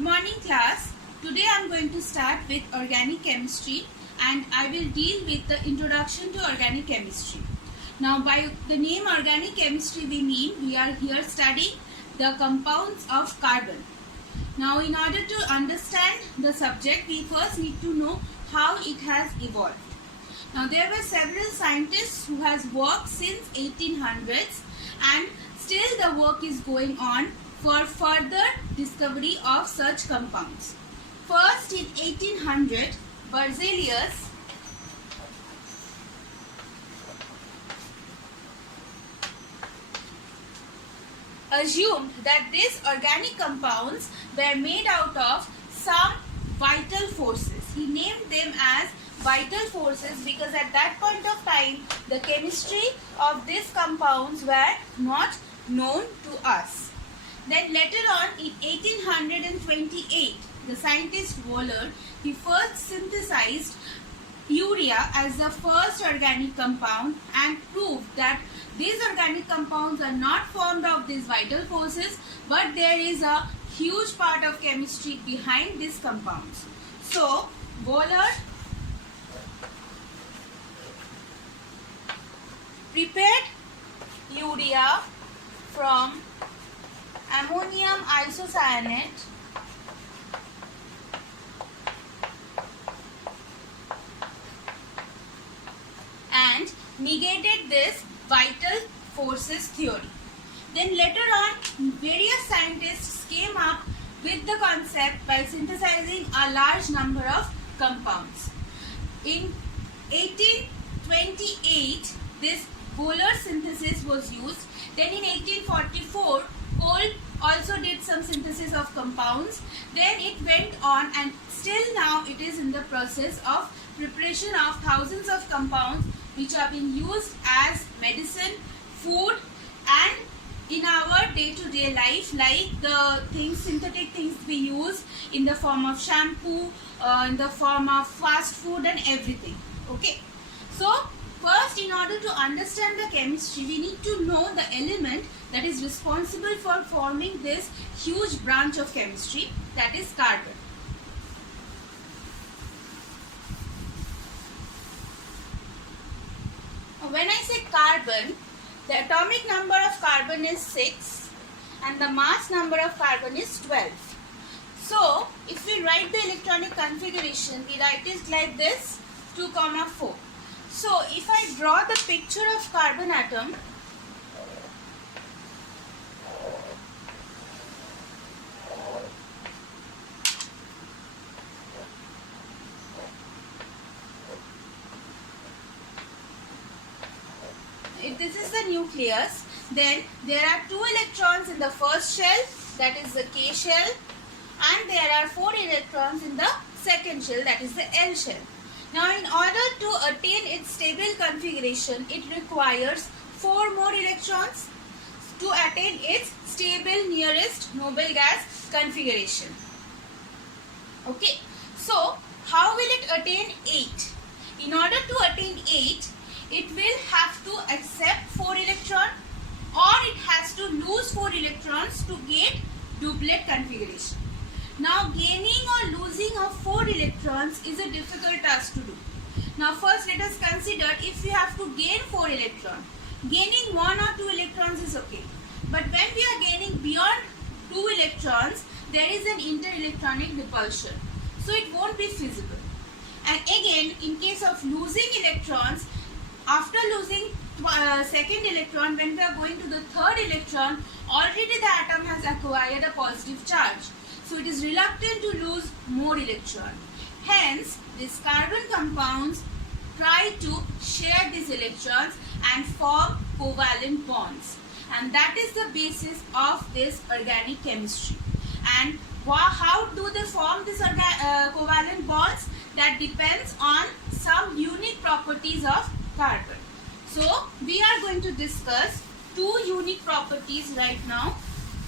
Good morning class. Today I am going to start with organic chemistry and I will deal with the introduction to organic chemistry. Now by the name organic chemistry we are here studying the compounds of carbon. Now in order to understand the subject we first need to know how it has evolved. Now there were several scientists who has worked since 1800s and still the work is going on for further discovery of such compounds. First in 1800, Berzelius assumed that these organic compounds were made out of some vital forces. He named them as vital forces because at that point of time the chemistry of these compounds were not known to us. Then later on in 1828 the scientist Wohler, he first synthesized urea as the first organic compound and proved that these organic compounds are not formed of these vital forces but there is a huge part of chemistry behind these compounds. So Wohler prepared urea from ammonium isocyanate and negated this vital forces theory. Then later on various scientists came up with the concept by synthesizing a large number of compounds. In 1828 this Wohler synthesis was used. Then in 1844 Cole also did some synthesis of compounds. Then it went on and still now it is in the process of preparation of thousands of compounds which are being used as medicine, food and in our day-to-day life, like the synthetic things we use in the form of shampoo, in the form of fast food and everything. Okay. So first, in order to understand the chemistry, we need to know the element that is responsible for forming this huge branch of chemistry, that is carbon. When I say carbon, the atomic number of carbon is 6 and the mass number of carbon is 12. So, if we write the electronic configuration, we write it like this, 2, 4. So, if I draw the picture of carbon atom, if this is the nucleus, then there are 2 electrons in the first shell, that is the K shell, and there are 4 electrons in the second shell, that is the L shell. Now in order to attain its stable configuration, it requires 4 more electrons to attain its stable nearest noble gas configuration. Okay, so how will it attain 8? In order to attain 8, it will have to accept 4 electrons or it has to lose 4 electrons to get doublet configuration. Now gaining or losing of 4 electrons is a difficult task to do. Now first let us consider if we have to gain 4 electrons. Gaining 1 or 2 electrons is okay. But when we are gaining beyond 2 electrons, there is an inter-electronic repulsion. So it won't be feasible. And again, in case of losing electrons, after losing second electron, when we are going to the third electron, already the atom has acquired a positive charge. So it is reluctant to lose more electron. Hence, these carbon compounds try to share these electrons and form covalent bonds. And that is the basis of this organic chemistry. And how do they form these covalent bonds? That depends on some unique properties of carbon. So we are going to discuss 2 unique properties right now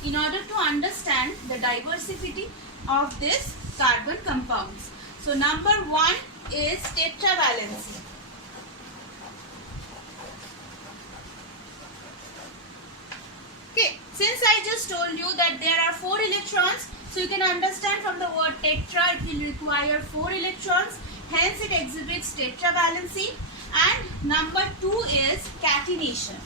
in order to understand the diversity of this carbon compounds. So number 1 is tetravalency. Okay, since I just told you that there are 4 electrons, So you can understand from the word tetra, it will require 4 electrons. Hence it exhibits tetravalency. And number 2 is catenation.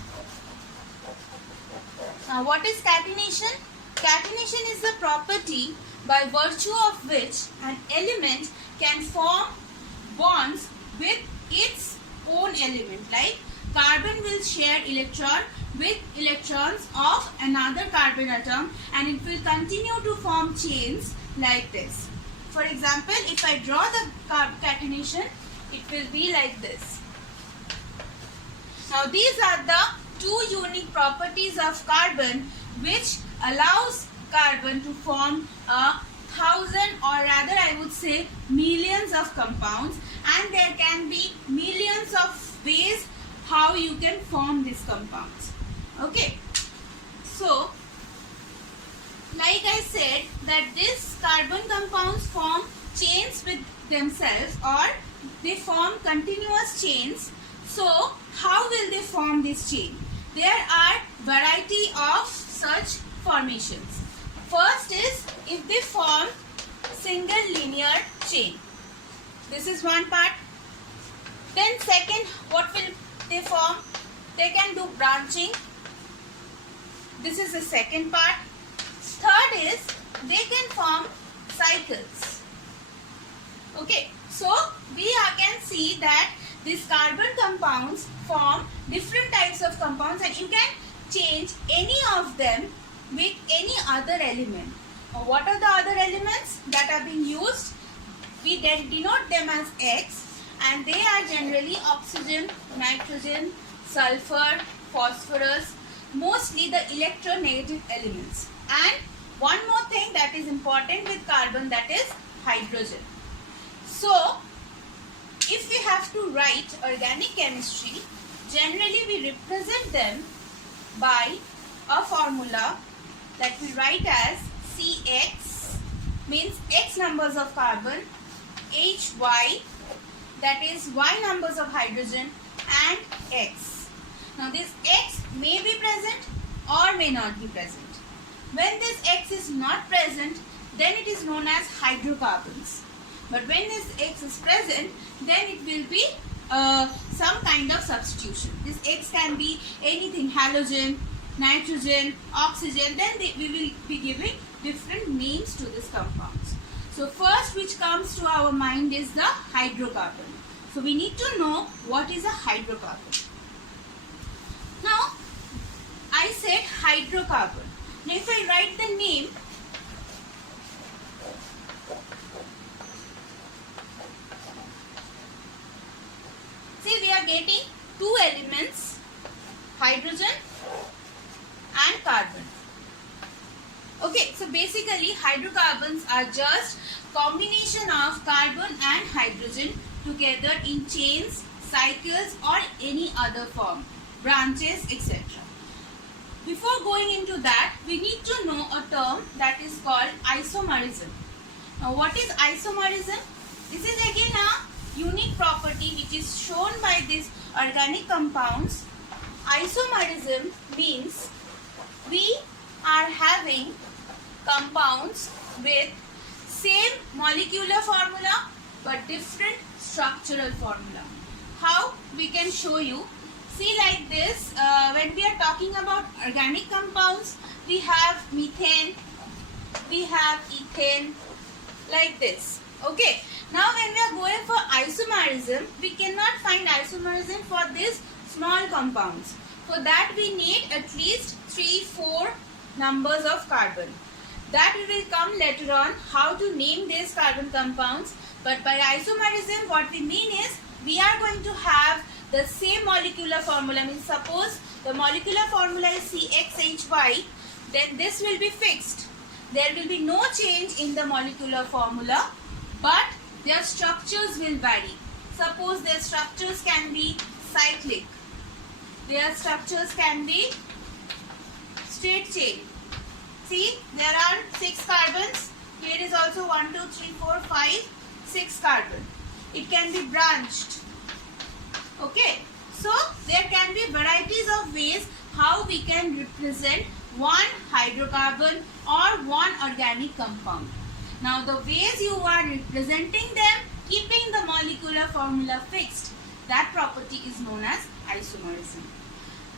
Now what is catenation? Catenation is the property by virtue of which an element can form bonds with its own element. Like carbon will share electron with electrons of another carbon atom, and it will continue to form chains like this. For example, if I draw the catenation, it will be like this. Now these are the 2 unique properties of carbon which allows carbon to form 1,000, or rather I would say millions of compounds, and there can be millions of ways how you can form these compounds. Okay, so like I said that these carbon compounds form chains with themselves, or they form continuous chains. So how will they form this chain? There are variety of such formations. First is if they form single linear chain. This is one part. Then second, what will they form? They can do branching. This is the second part. Third is they can form cycles. Okay, so we can see that these carbon compounds form different types of compounds, and you can change any of them with any other element. Now, what are the other elements that are being used? We then denote them as X, and they are generally oxygen, nitrogen, sulfur, phosphorus, mostly the electronegative elements. And one more thing that is important with carbon, that is hydrogen. So if we have to write organic chemistry, generally we represent them by a formula that we write as CX, means X numbers of carbon, HY, that is Y numbers of hydrogen, and X. Now this X may be present or may not be present. When this X is not present, then it is known as hydrocarbons. But when this X is present, then it will be some kind of substitution. This X can be anything: halogen, nitrogen, oxygen. Then we will be giving different names to these compounds. So first which comes to our mind is the hydrocarbon. So we need to know what is a hydrocarbon. Now I said hydrocarbon. Now if I write the name, see, we are getting 2 elements, hydrogen and carbon. Okay, so basically hydrocarbons are just combination of carbon and hydrogen together in chains, cycles, or any other form, branches, etc. Before going into that, we need to know a term that is called isomerism. Now what is isomerism? This is again a unique property which is shown by these organic compounds. Isomerism means we are having compounds with same molecular formula but different structural formula. How? We can show you. See, like this, when we are talking about organic compounds, we have methane, we have ethane, like this. Okay. Now when we are going for isomerism, we cannot find isomerism for these small compounds. For that we need at least 3-4 numbers of carbon. That will come later on, how to name these carbon compounds. But by isomerism, what we mean is we are going to have the same molecular formula. Means suppose the molecular formula is CXHY, then this will be fixed. There will be no change in the molecular formula, but their structures will vary. Suppose their structures can be cyclic. Their structures can be straight chain. See, there are 6 carbons. Here is also 1, 2, 3, 4, 5, 6 carbon. It can be branched. Okay. So, there can be varieties of ways how we can represent one hydrocarbon or one organic compound. Now the ways you are representing them, keeping the molecular formula fixed, that property is known as isomerism.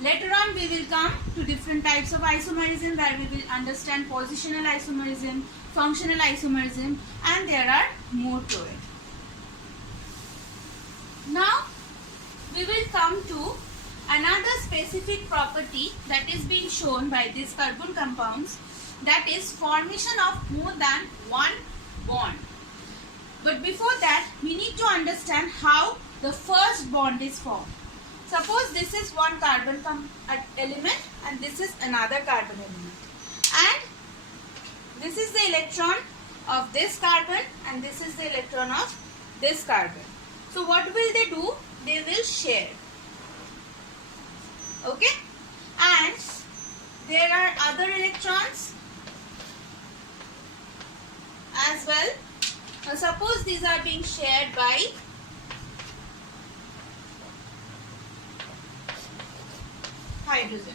Later on we will come to different types of isomerism, where we will understand positional isomerism, functional isomerism, and there are more to it. Now we will come to another specific property that is being shown by these carbon compounds, that is formation of more than one bond. But before that, we need to understand how the first bond is formed. Suppose this is one carbon element and this is another carbon element, and this is the electron of this carbon and this is the electron of this carbon. So what will they do? They will share. Okay, and there are other electrons as well. Now suppose these are being shared by hydrogen.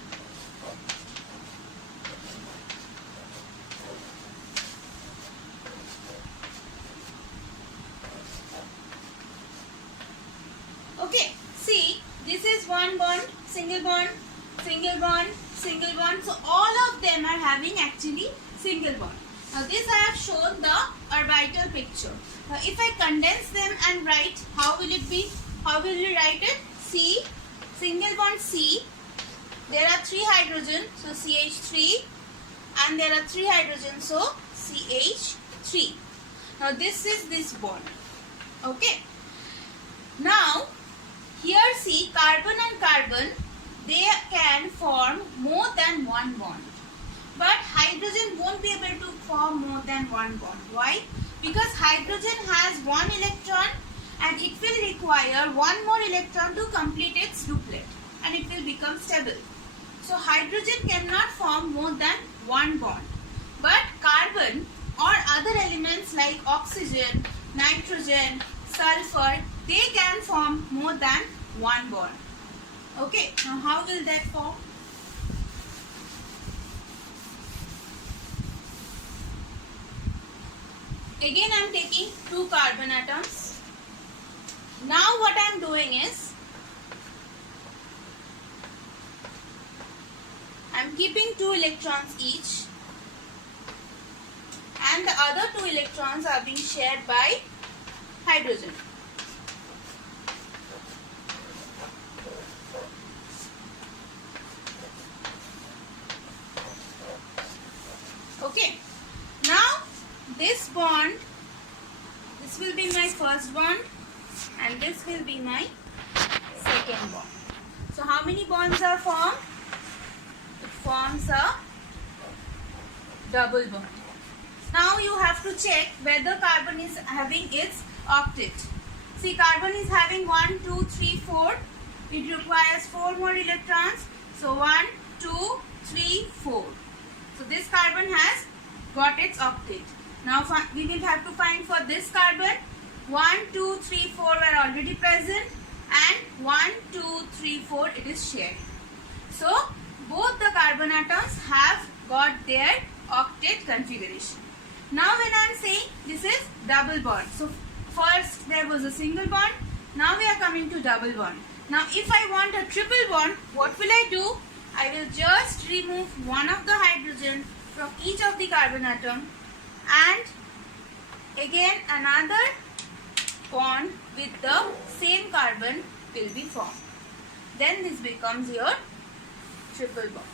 Okay, see, this is one bond, single bond, single bond, single bond. So all of them are having actually single bond. Now this I have shown the orbital picture. Now if I condense them and write, how will it be? How will you write it? C, single bond C. There are 3 hydrogen, so CH3, and there are 3 hydrogen, so CH3. Now this is this bond. Okay. Now here see, carbon and carbon, they can form more than one bond. But hydrogen won't be able to form more than one bond. Why? Because hydrogen has one electron and it will require one more electron to complete its duplet, and it will become stable. So hydrogen cannot form more than one bond. But carbon or other elements like oxygen, nitrogen, sulfur, they can form more than one bond. Okay, now how will that form? Again I am taking 2 carbon atoms. Now what I am doing is, I am keeping 2 electrons each, and the other 2 electrons are being shared by hydrogen. Okay, now this bond, this will be my first bond and this will be my second bond. So how many bonds are formed? It forms a double bond. Now you have to check whether carbon is having its octet. See, carbon is having 1, 2, 3, 4. It requires 4 more electrons. So 1, 2, 3, 4. So this carbon has got its octet. Now we will have to find for this carbon. 1, 2, 3, 4 were already present, and 1, 2, 3, 4 it is shared. So both the carbon atoms have got their octet configuration. Now when I am saying this is double bond. So first there was a single bond. Now we are coming to double bond. Now if I want a triple bond, what will I do? I will just remove one of the hydrogen from each of the carbon atom, and again another bond with the same carbon will be formed. Then this becomes your triple bond.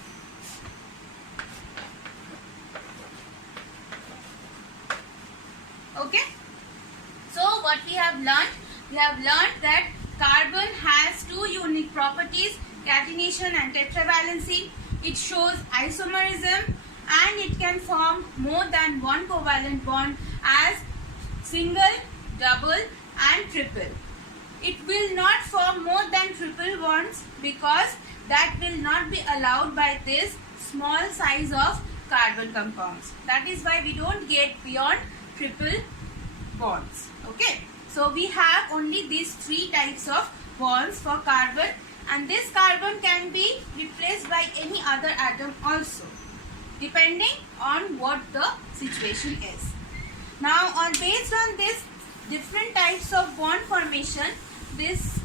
Okay. So what we have learnt? We have learnt that carbon has 2 unique properties, catenation and tetravalency. It shows isomerism, and it can form more than one covalent bond as single, double and triple. It will not form more than triple bonds because that will not be allowed by this small size of carbon compounds. That is why we don't get beyond triple bonds. Okay. So we have only these 3 types of bonds for carbon, and this carbon can be replaced by any other atom also. depending on what the situation is. Now, based on this different types of bond formation, these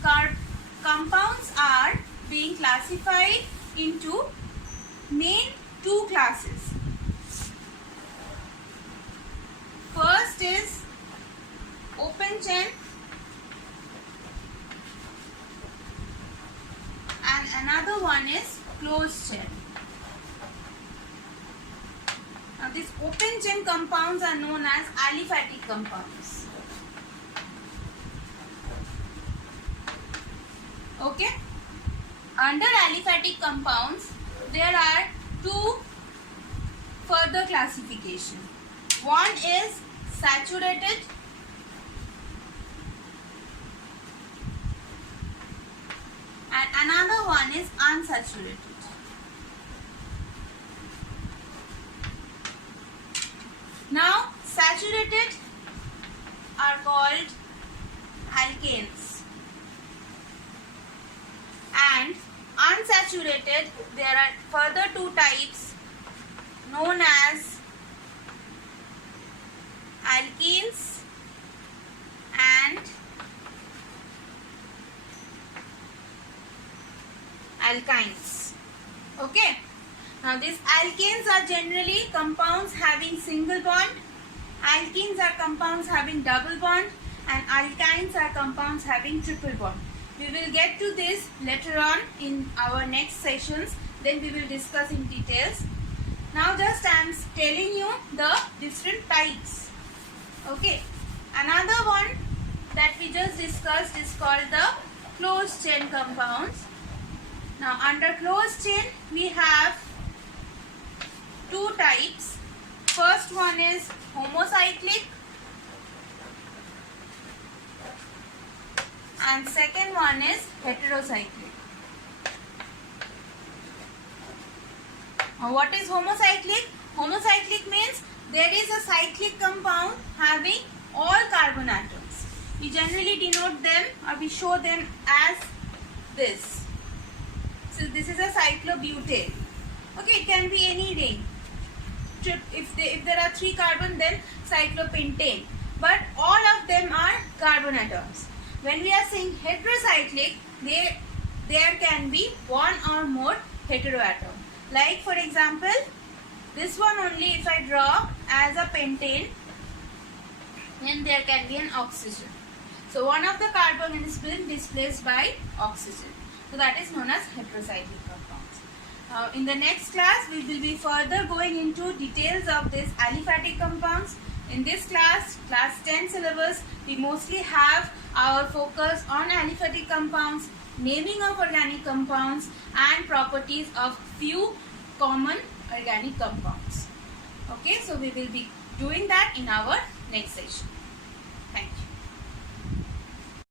compounds are being classified into main two classes. First is open chain and another one is closed chain. Now these open chain compounds are known as aliphatic compounds. Okay. Under aliphatic compounds, there are two further classification. One is saturated and another one is unsaturated. Now, saturated are called alkanes and unsaturated, there are further two types known as alkenes and alkynes. Okay. Now these alkanes are generally compounds having single bond, alkenes are compounds having double bond, and alkynes are compounds having triple bond. We will get to this later on in our next sessions, then we will discuss in details. Now just I am telling you the different types. Okay. Another one that we just discussed is called the closed chain compounds. Now under closed chain we have two types. First one is homocyclic and second one is heterocyclic. Now what is homocyclic? Homocyclic means there is a cyclic compound having all carbon atoms. We generally denote them or we show them as this. So this is a cyclobutane. Okay, it can be any ring. If there are 3 carbon, then cyclopentane. But all of them are carbon atoms. When we are saying heterocyclic, there can be one or more heteroatom. Like for example, this one only if I draw as a pentane, then there can be an oxygen. So one of the carbon is being displaced by oxygen. So that is known as heterocyclic compounds. In the next class, we will be further going into details of these aliphatic compounds. In this class 10 syllabus, we mostly have our focus on aliphatic compounds, naming of organic compounds and properties of few common organic compounds. Okay, so we will be doing that in our next session. Thank you.